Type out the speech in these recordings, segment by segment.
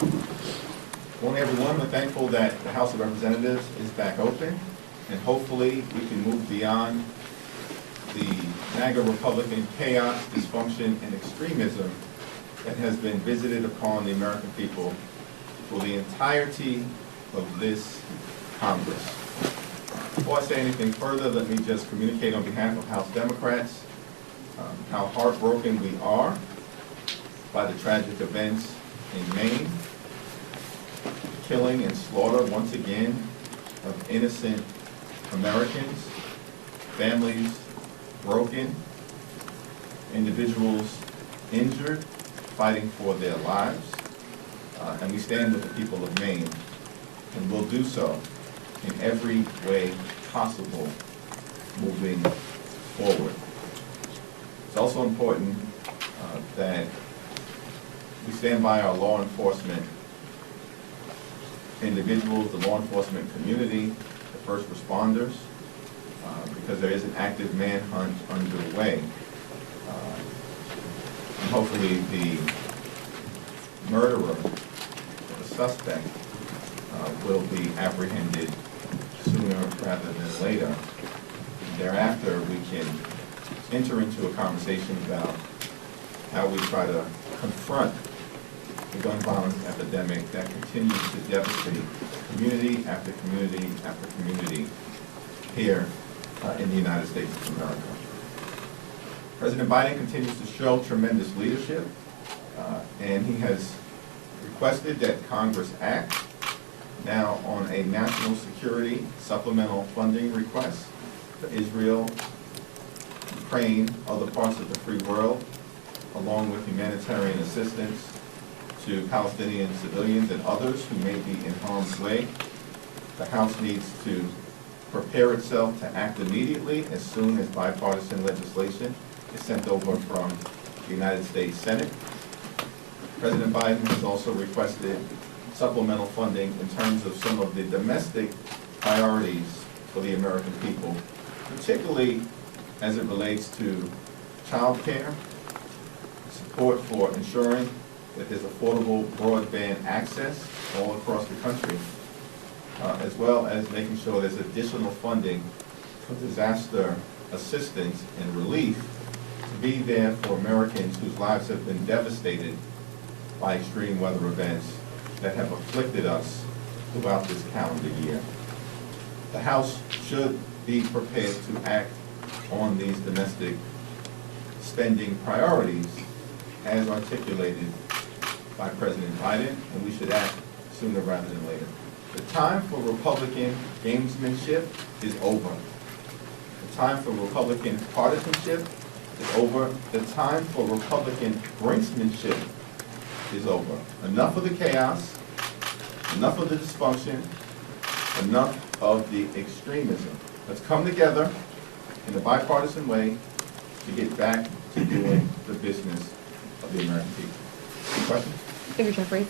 Morning, everyone. We're thankful that the House of Representatives is back open, and hopefully we can move beyond the MAGA Republican chaos, dysfunction, and extremism that has been visited upon the American people for the entirety of this Congress. Before I say anything further, let me just communicate on behalf of House Democrats how heartbroken we are by the tragic events in Maine, killing and slaughter once again of innocent Americans, families broken, individuals injured, fighting for their lives. And we stand with the people of Maine, and will do so in every way possible moving forward. It's also important that we stand by our law enforcement individuals, the law enforcement community, the first responders, because there is an active manhunt underway. And hopefully the murderer, the suspect, will be apprehended sooner rather than later. Thereafter, we can enter into a conversation about how we try to confront the gun violence epidemic that continues to devastate community after community after community here in the United States of America. President Biden continues to show tremendous leadership, and he has requested that Congress act now on a national security supplemental funding request for Israel, Ukraine, other parts of the free world, along with humanitarian assistance to Palestinian civilians and others who may be in harm's way. The House needs to prepare itself to act immediately as soon as bipartisan legislation is sent over from the United States Senate. President Biden has also requested supplemental funding in terms of some of the domestic priorities for the American people, particularly as it relates to child care, support for ensuring that there's affordable broadband access all across the country, as well as making sure there's additional funding for disaster assistance and relief to be there for Americans whose lives have been devastated by extreme weather events that have afflicted us throughout this calendar year. The House should be prepared to act on these domestic spending priorities as articulated by President Biden, and we should act sooner rather than later. The time for Republican gamesmanship is over. The time for Republican partisanship is over. The time for Republican brinksmanship is over. Enough of the chaos, enough of the dysfunction, enough of the extremism. Let's come together in a bipartisan way to get back to doing the business of the American people. Any questions? Speaker Jeffries.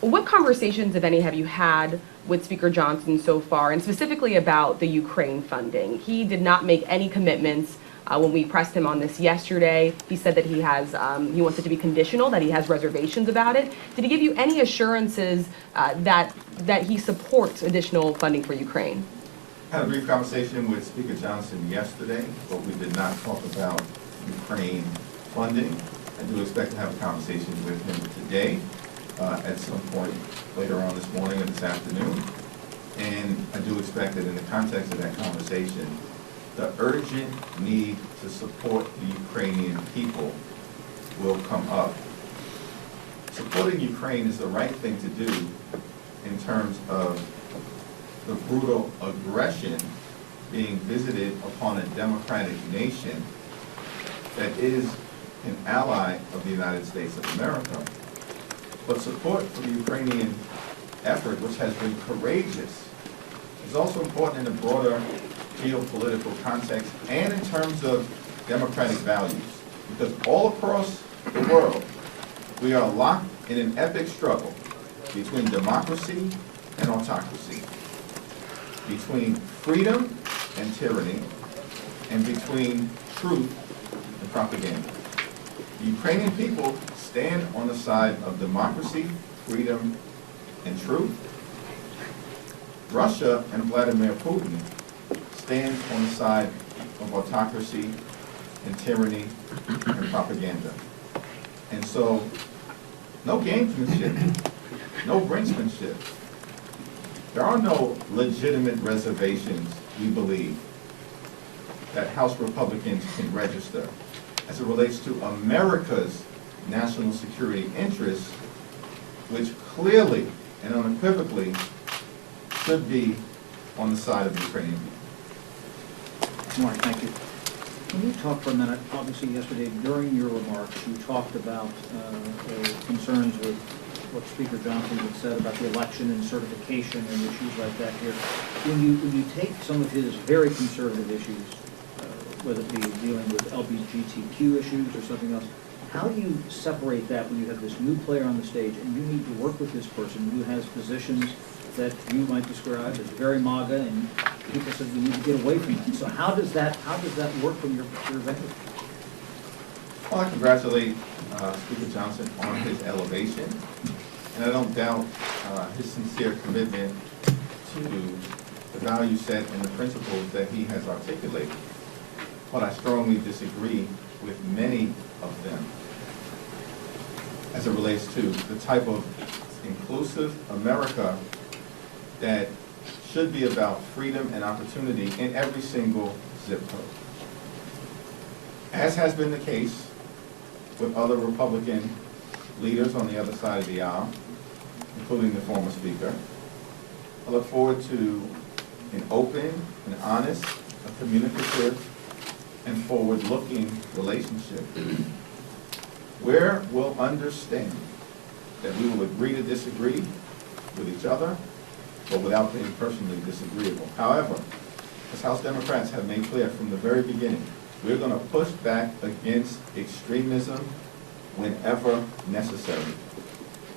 What conversations, if any, have you had with Speaker Johnson so far, and specifically about the Ukraine funding? He did not make any commitments when we pressed him on this yesterday. He said that he wants it to be conditional, that he has reservations about it. Did he give you any assurances that he supports additional funding for Ukraine? I had a brief conversation with Speaker Johnson yesterday, but we did not talk about Ukraine funding. I do expect to have a conversation with him today at some point later on this morning or this afternoon. And I do expect that in the context of that conversation, the urgent need to support the Ukrainian people will come up. Supporting Ukraine is the right thing to do in terms of the brutal aggression being visited upon a democratic nation that is an ally of the United States of America. But support for the Ukrainian effort, which has been courageous, is also important in a broader geopolitical context and in terms of democratic values. Because all across the world, we are locked in an epic struggle between democracy and autocracy, between freedom and tyranny, and between truth and propaganda. The Ukrainian people stand on the side of democracy, freedom, and truth. Russia and Vladimir Putin stand on the side of autocracy and tyranny and propaganda. And so, no gamesmanship, no brinksmanship. There are no legitimate reservations, we believe, that House Republicans can register as it relates to America's national security interests, which clearly and unequivocally should be on the side of the Ukrainian people. Mark, thank you. Can you talk for a minute, obviously yesterday during your remarks, you talked about concerns with what Speaker Johnson had said about the election and certification and issues like that here. When you take some of his very conservative issues, whether it be dealing with LGBTQ issues or something else, how do you separate that when you have this new player on the stage and you need to work with this person who has positions that you might describe as very MAGA, and people said we need to get away from that. So how does that work from your perspective? Well, I congratulate Speaker Johnson on his elevation, and I don't doubt his sincere commitment to the value set and the principles that he has articulated. But I strongly disagree with many of them as it relates to the type of inclusive America that should be about freedom and opportunity in every single zip code. As has been the case with other Republican leaders on the other side of the aisle, including the former speaker, I look forward to an open, an honest, a communicative, and forward-looking relationship where we'll understand that we will agree to disagree with each other, but without being personally disagreeable. However, as House Democrats have made clear from the very beginning, we're going to push back against extremism whenever necessary.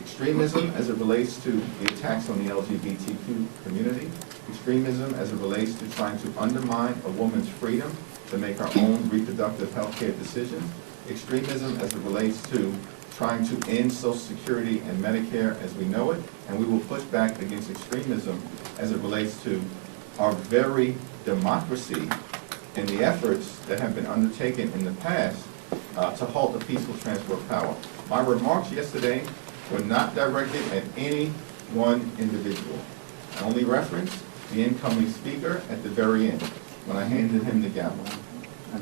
Extremism as it relates to the attacks on the LGBTQ community, extremism as it relates to trying to undermine a woman's freedom to make her own reproductive health care decisions, extremism as it relates to trying to end Social Security and Medicare as we know it, and we will push back against extremism as it relates to our very democracy and the efforts that have been undertaken in the past to halt the peaceful transfer of power. My remarks yesterday were not directed at any one individual. I only referenced the incoming speaker at the very end when I handed him the gavel.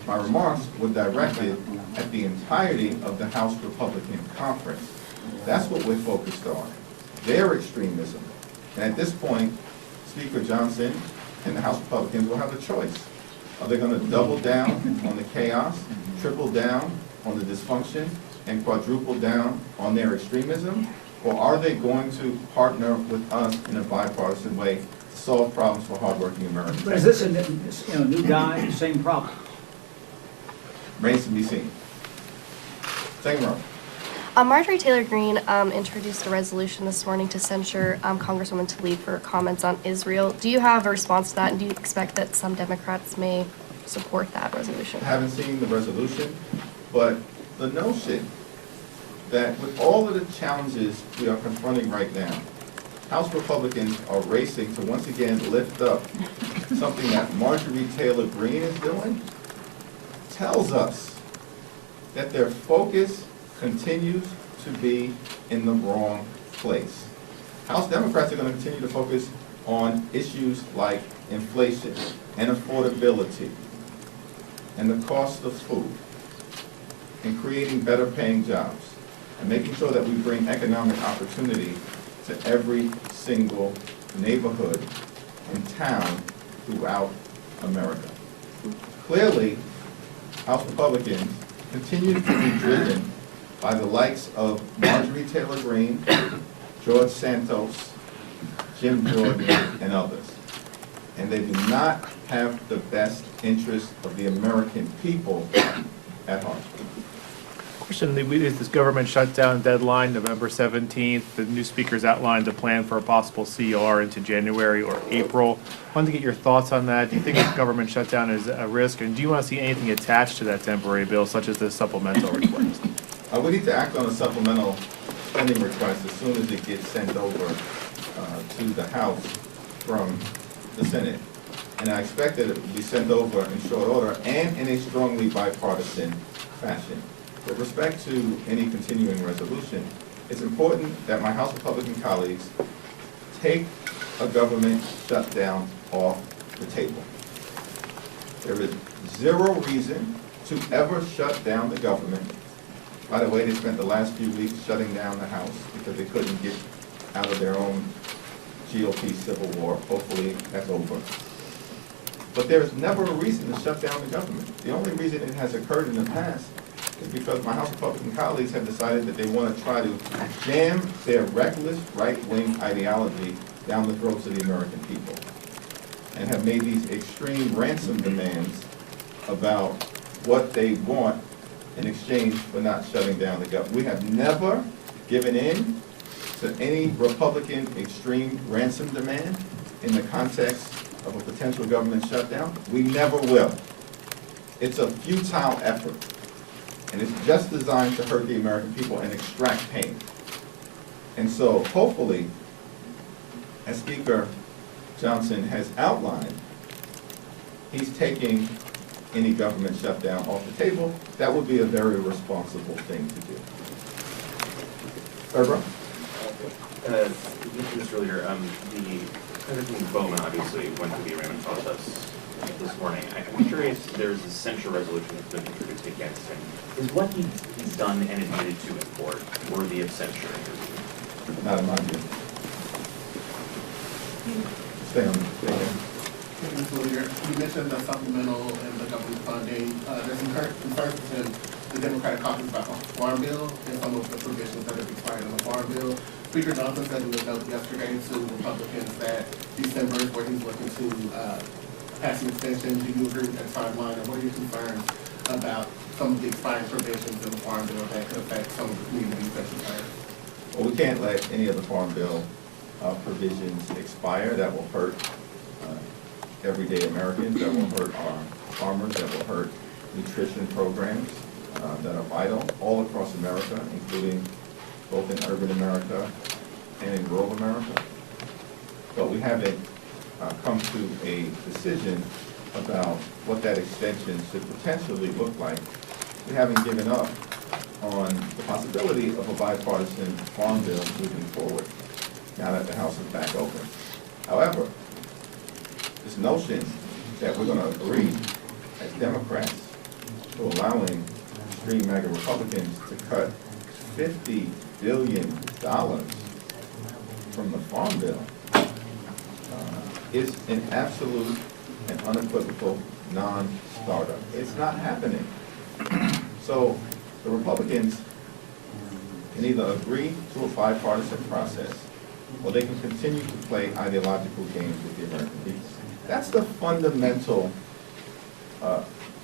My remarks were directed at the entirety of the House Republican Conference. That's what we're focused on, their extremism. And at this point, Speaker Johnson and the House Republicans will have a choice. Are they going to double down on the chaos, triple down on the dysfunction, and quadruple down on their extremism? Or are they going to partner with us in a bipartisan way to solve problems for hardworking Americans? But is this a new guy, same problem? Remains to be seen. Second row. Marjorie Taylor Greene introduced a resolution this morning to censure Congresswoman Tlaib for comments on Israel. Do you have a response to that, and do you expect that some Democrats may support that resolution? I haven't seen the resolution, but the notion that with all of the challenges we are confronting right now, House Republicans are racing to once again lift up something that Marjorie Taylor Greene is doing tells us that their focus continues to be in the wrong place. House Democrats are going to continue to focus on issues like inflation and affordability and the cost of food and creating better paying jobs and making sure that we bring economic opportunity to every single neighborhood and town throughout America. Clearly, House Republicans continue to be driven by the likes of Marjorie Taylor Greene, George Santos, Jim Jordan, and others. And they do not have the best interest of the American people at heart. Question, this government shutdown deadline, November 17th. The new speakers outlined the plan for a possible CR into January or April. I wanted to get your thoughts on that. Do you think a government shutdown is a risk? And do you want to see anything attached to that temporary bill, such as the supplemental request? We need to act on a supplemental spending request as soon as it gets sent over to the House from the Senate. And I expect that it will be sent over in short order and in a strongly bipartisan fashion. With respect to any continuing resolution, it's important that my House Republican colleagues take a government shutdown off the table. There is zero reason to ever shut down the government. By the way, they spent the last few weeks shutting down the House because they couldn't get out of their own GOP civil war. Hopefully that's over. But there is never a reason to shut down the government. The only reason it has occurred in the past is because my House Republican colleagues have decided that they want to try to jam their reckless right-wing ideology down the throats of the American people and have made these extreme ransom demands about what they want in exchange for not shutting down the government. We have never given in to any Republican extreme ransom demand in the context of a potential government shutdown. We never will. It's a futile effort, and it's just designed to hurt the American people and extract pain. And so hopefully, as Speaker Johnson has outlined, he's taking any government shutdown off the table. That would be a very responsible thing to do. Herbert? You mentioned this earlier, the President Bowman obviously went through the arraignment process this morning. I'm curious, there's a censure resolution that's been introduced against him. Is what he's done and admitted to in court worthy of censure? Not in my view. Stay on. Mr. Leader, you mentioned the supplemental and the government funding. There's some concerns within the Democratic caucus about the Farm Bill and some of the provisions that are required in the Farm Bill. Speaker Johnson said in a note yesterday to Republicans that December is where he's looking to pass an extension. Do you agree with that timeline? And what are your concerns about some of the expiring provisions in the Farm Bill that could affect some of the communities that expire? Well, we can't let any of the Farm Bill provisions expire. That will hurt everyday Americans, that will hurt our farmers, that will hurt nutrition programs that are vital all across America, including both in urban America and in rural America. But we haven't come to a decision about what that extension should potentially look like. We haven't given up on the possibility of a bipartisan farm bill moving forward now that the House is back open. However, this notion that we're going to agree as Democrats to allowing extreme MAGA Republicans to cut $50 billion from the Farm Bill is an absolute and unequivocal non-starter. It's not happening. So the Republicans can either agree to a bipartisan process or they can continue to play ideological games with the American people. That's the fundamental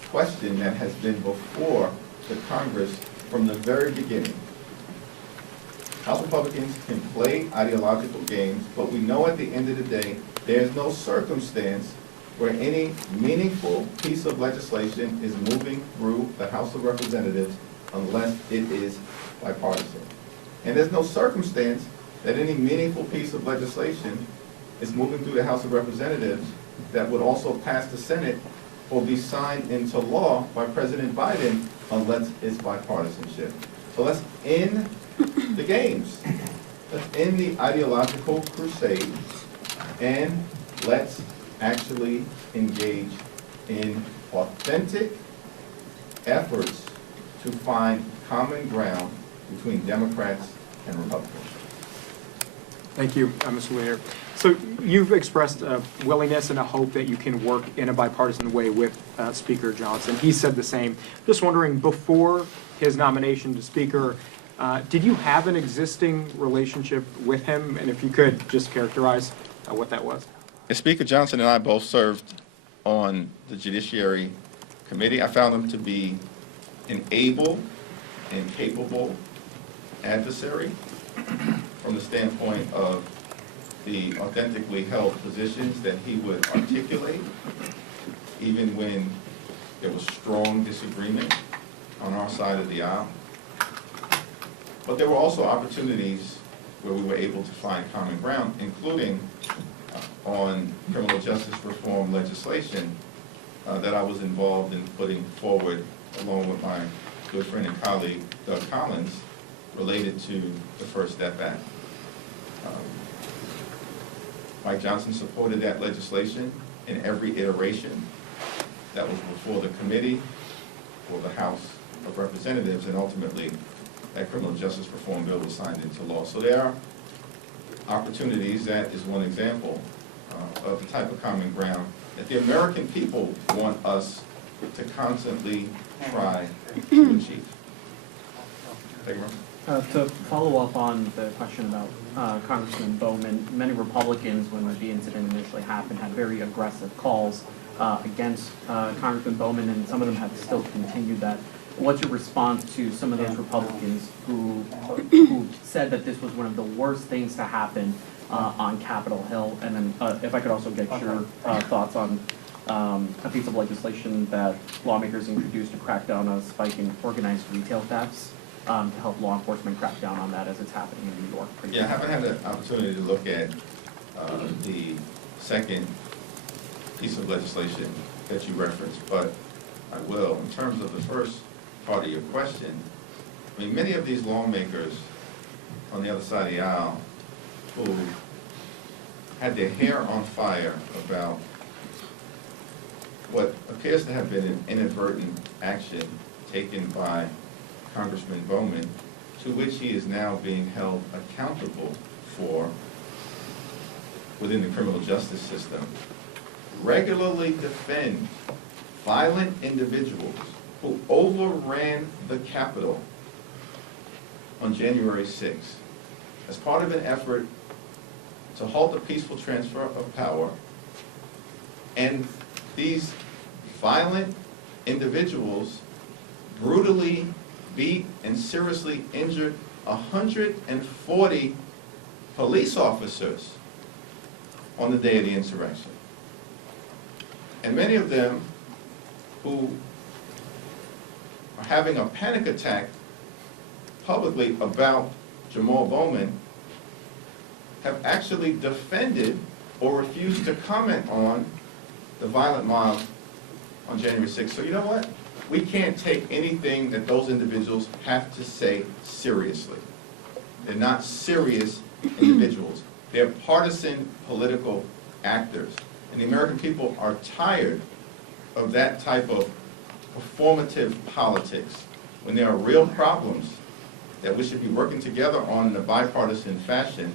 question that has been before the Congress from the very beginning. House Republicans can play ideological games, but we know at the end of the day, there's no circumstance where any meaningful piece of legislation is moving through the House of Representatives unless it is bipartisan. And there's no circumstance that any meaningful piece of legislation is moving through the House of Representatives that would also pass the Senate or be signed into law by President Biden unless it's bipartisanship. So let's end the games. Let's end the ideological crusade and let's actually engage in authentic efforts to find common ground between Democrats and Republicans. Thank you, Mr. Leader. So you've expressed a willingness and a hope that you can work in a bipartisan way with Speaker Johnson. He said the same. Just wondering, before his nomination to Speaker, did you have an existing relationship with him? And if you could, just characterize what that was. Speaker Johnson and I both served on the Judiciary Committee. I found him to be an able and capable adversary from the standpoint of the authentically held positions that he would articulate, even when there was strong disagreement on our side of the aisle. But there were also opportunities where we were able to find common ground, including on criminal justice reform legislation that I was involved in putting forward along with my good friend and colleague Doug Collins related to the First Step Act. Mike Johnson supported that legislation in every iteration that was before the committee or the House of Representatives, and ultimately that criminal justice reform bill was signed into law. So there are opportunities. That is one example of the type of common ground that the American people want us to constantly try to achieve. Thank you, Ron. To follow up on the question about Congressman Bowman, many Republicans, when the incident initially happened, had very aggressive calls against Congressman Bowman, and some of them have still continued that. What's your response to some of those Republicans who said that this was one of the worst things to happen on Capitol Hill? And then if I could also get your thoughts on a piece of legislation that lawmakers introduced to crack down on a spike in organized retail thefts, to help law enforcement crack down on that as it's happening in New York. Yeah, I haven't had an opportunity to look at the second piece of legislation that you referenced, but I will. In terms of the first part of your question, I mean, many of these lawmakers on the other side of the aisle who had their hair on fire about what appears to have been an inadvertent action taken by Congressman Bowman, to which he is now being held accountable for within the criminal justice system, regularly defend violent individuals who overran the Capitol on January 6th as part of an effort to halt the peaceful transfer of power. And these violent individuals brutally beat and seriously injured 140 police officers on the day of the insurrection. And many of them who are having a panic attack publicly about Jamal Bowman have actually defended or refused to comment on the violent mob on January 6th. So you know what? We can't take anything that those individuals have to say seriously. They're not serious individuals. They're partisan political actors. And the American people are tired of that type of performative politics when there are real problems that we should be working together on in a bipartisan fashion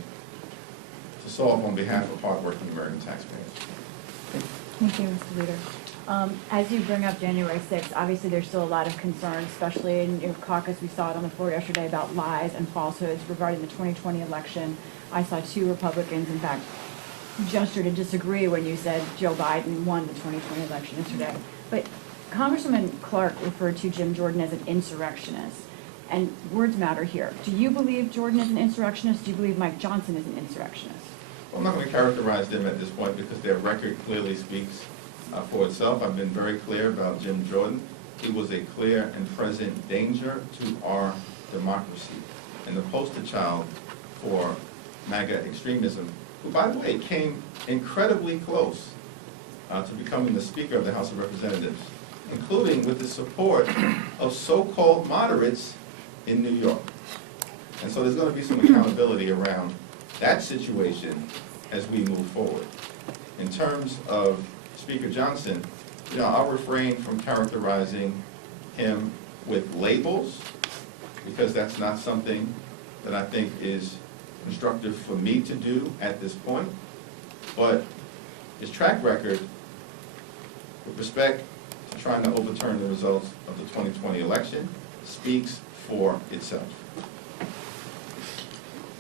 to solve on behalf of hardworking American taxpayers. Thank you, Mr. Leader. As you bring up January 6th, obviously there's still a lot of concern, especially in your caucus. We saw it on the floor yesterday about lies and falsehoods regarding the 2020 election. I saw 2 Republicans, in fact, gesture to disagree when you said Joe Biden won the 2020 election yesterday. But Congressman Clark referred to Jim Jordan as an insurrectionist. And words matter here. Do you believe Jordan is an insurrectionist? Do you believe Mike Johnson is an insurrectionist? Well, I'm not going to characterize them at this point because their record clearly speaks for itself. I've been very clear about Jim Jordan. He was a clear and present danger to our democracy and the poster child for MAGA extremism, who, by the way, came incredibly close to becoming the Speaker of the House of Representatives, including with the support of so-called moderates in New York. And so there's going to be some accountability around that situation as we move forward. In terms of Speaker Johnson, you know, I'll refrain from characterizing him with labels because that's not something that I think is constructive for me to do at this point. But his track record with respect to trying to overturn the results of the 2020 election speaks for itself.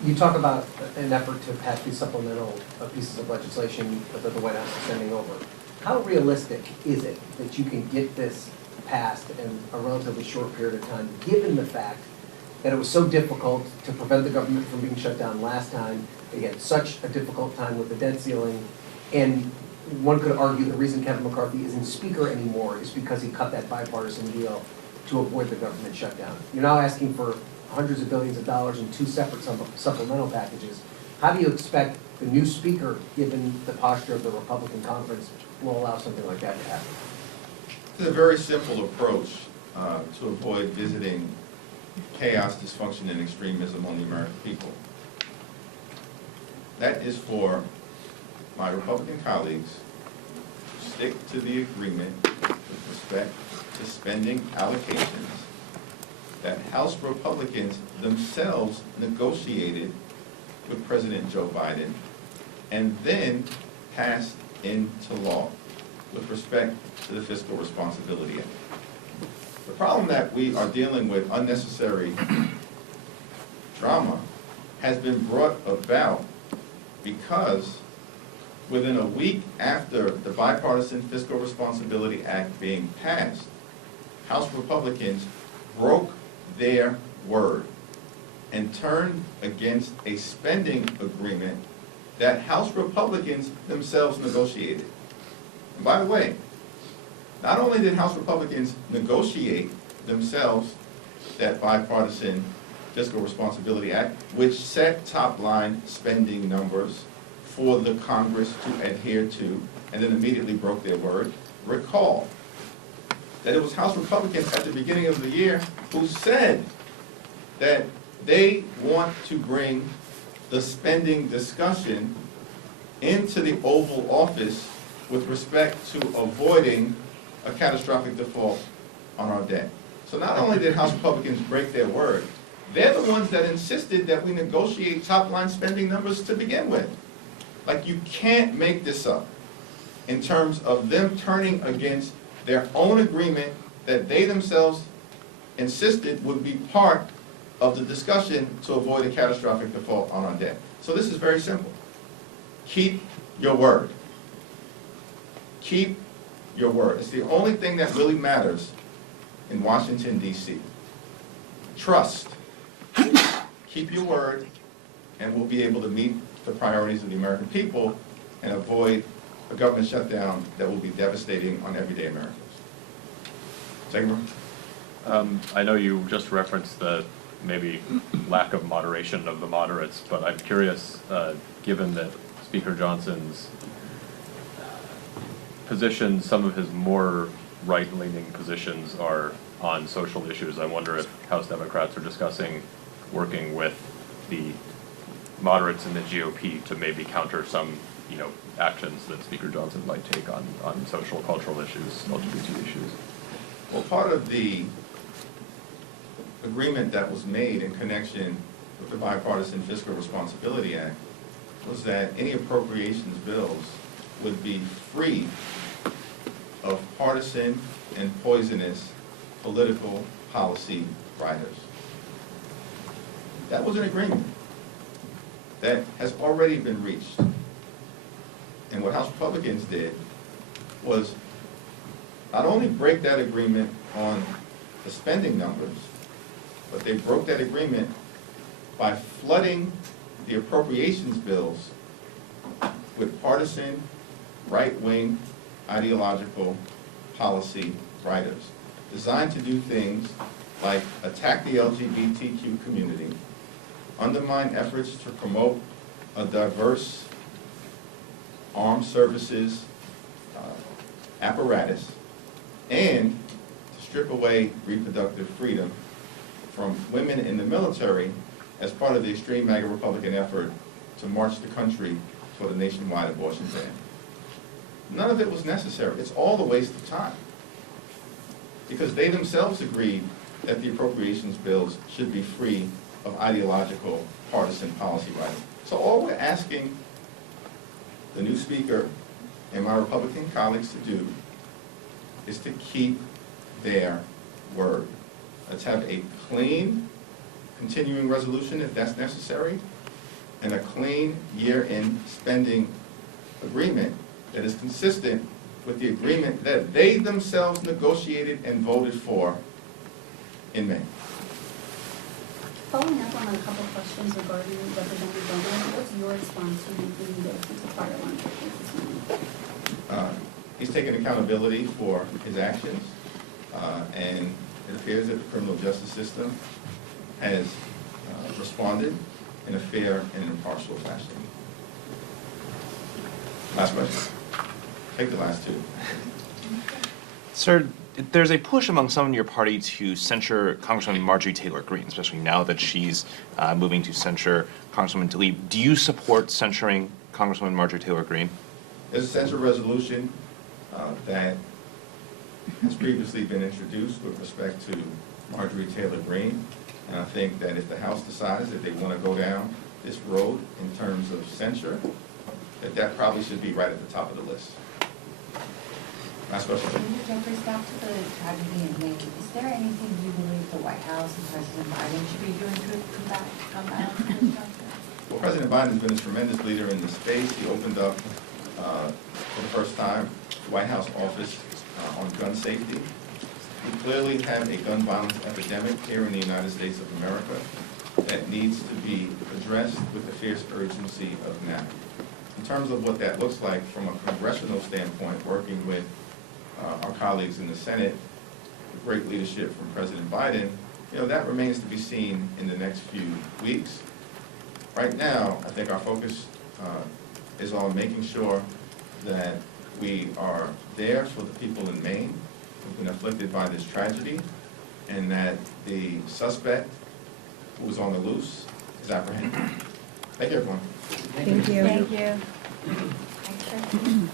You talk about an effort to pass these supplemental pieces of legislation that the White House is sending over. How realistic is it that you can get this passed in a relatively short period of time, given the fact that it was so difficult to prevent the government from being shut down last time? Again, such a difficult time with the debt ceiling, and one could argue the reason Kevin McCarthy isn't Speaker anymore is because he cut that bipartisan deal to avoid the government shutdown. You're now asking for hundreds of billions of dollars in two separate supplemental packages. How do you expect the new speaker, given the posture of the Republican conference, will allow something like that to happen? It's a very simple approach to avoid visiting chaos, dysfunction, and extremism on the American people. That is for my Republican colleagues to stick to the agreement with respect to spending allocations that House Republicans themselves negotiated with President Joe Biden and then passed into law with respect to the Fiscal Responsibility Act. The problem that we are dealing with, unnecessary drama, has been brought about because within a week after the Bipartisan Fiscal Responsibility Act being passed, House Republicans broke their word and turned against a spending agreement that House Republicans themselves negotiated. And by the way, not only did House Republicans negotiate themselves that Bipartisan Fiscal Responsibility Act, which set top-line spending numbers for the Congress to adhere to, and then immediately broke their word. Recall that it was House Republicans at the beginning of the year who said that they want to bring the spending discussion into the Oval Office with respect to avoiding a catastrophic default on our debt. So not only did House Republicans break their word, they're the ones that insisted that we negotiate top-line spending numbers to begin with. Like, you can't make this up in terms of them turning against their own agreement that they themselves insisted would be part of the discussion to avoid a catastrophic default on our debt. So this is very simple. Keep your word. Keep your word. It's the only thing that really matters in Washington, D.C. Trust. Keep your word, and we'll be able to meet the priorities of the American people and avoid a government shutdown that will be devastating on everyday Americans. Second one. I know you just referenced the maybe lack of moderation of the moderates, but I'm curious, given that Speaker Johnson's positions, some of his more right-leaning positions are on social issues, I wonder if House Democrats are discussing working with the moderates in the GOP to maybe counter some, actions that Speaker Johnson might take on social, cultural issues, LGBT issues. Well, part of the agreement that was made in connection with the Bipartisan Fiscal Responsibility Act was that any appropriations bills would be free of partisan and poisonous political policy riders. That was an agreement that has already been reached. And what House Republicans did was not only break that agreement on the spending numbers, but they broke that agreement by flooding the appropriations bills with partisan, right-wing, ideological policy writers, designed to do things like attack the LGBTQ community, undermine efforts to promote a diverse armed services apparatus, and to strip away reproductive freedom from women in the military as part of the extreme MAGA Republican effort to march the country toward a nationwide abortion ban. None of it was necessary. It's all a waste of time, because they themselves agreed that the appropriations bills should be free of ideological partisan policy writing. So all we're asking the new speaker and my Republican colleagues to do is to keep their word. Let's have a clean continuing resolution if that's necessary, and a clean year-end spending agreement that is consistent with the agreement that they themselves negotiated and voted for in May. Following up on a couple of questions regarding Representative Bowman, what's your response to him being there to the fire alarm this morning? He's taken accountability for his actions, and it appears that the criminal justice system has responded in a fair and impartial fashion. Last question. Take the last two. Sir, there's a push among some in your party to censure Congresswoman Marjorie Taylor Greene, especially now that she's moving to censure Congresswoman Tlaib. Do you support censuring Congresswoman Marjorie Taylor Greene? There's a censure resolution that has previously been introduced with respect to Marjorie Taylor Greene. And I think that if the House decides that they want to go down this road in terms of censure, that probably should be right at the top of the list. Last question. Senator Jeffries, back to the tragedy in Maine. Is there anything you believe the White House and President Biden should be doing to combat this conflict? Well, President Biden has been a tremendous leader in this space. He opened up, for the first time, the White House office on gun safety. We clearly have a gun violence epidemic here in the United States of America that needs to be addressed with the fierce urgency of now. In terms of what that looks like from a congressional standpoint, working with our colleagues in the Senate, with great leadership from President Biden, that remains to be seen in the next few weeks. Right now, I think our focus is on making sure that we are there for the people in Maine who've been afflicted by this tragedy, and that the suspect who was on the loose is apprehended. Thank you, everyone. Thank you. Thank you.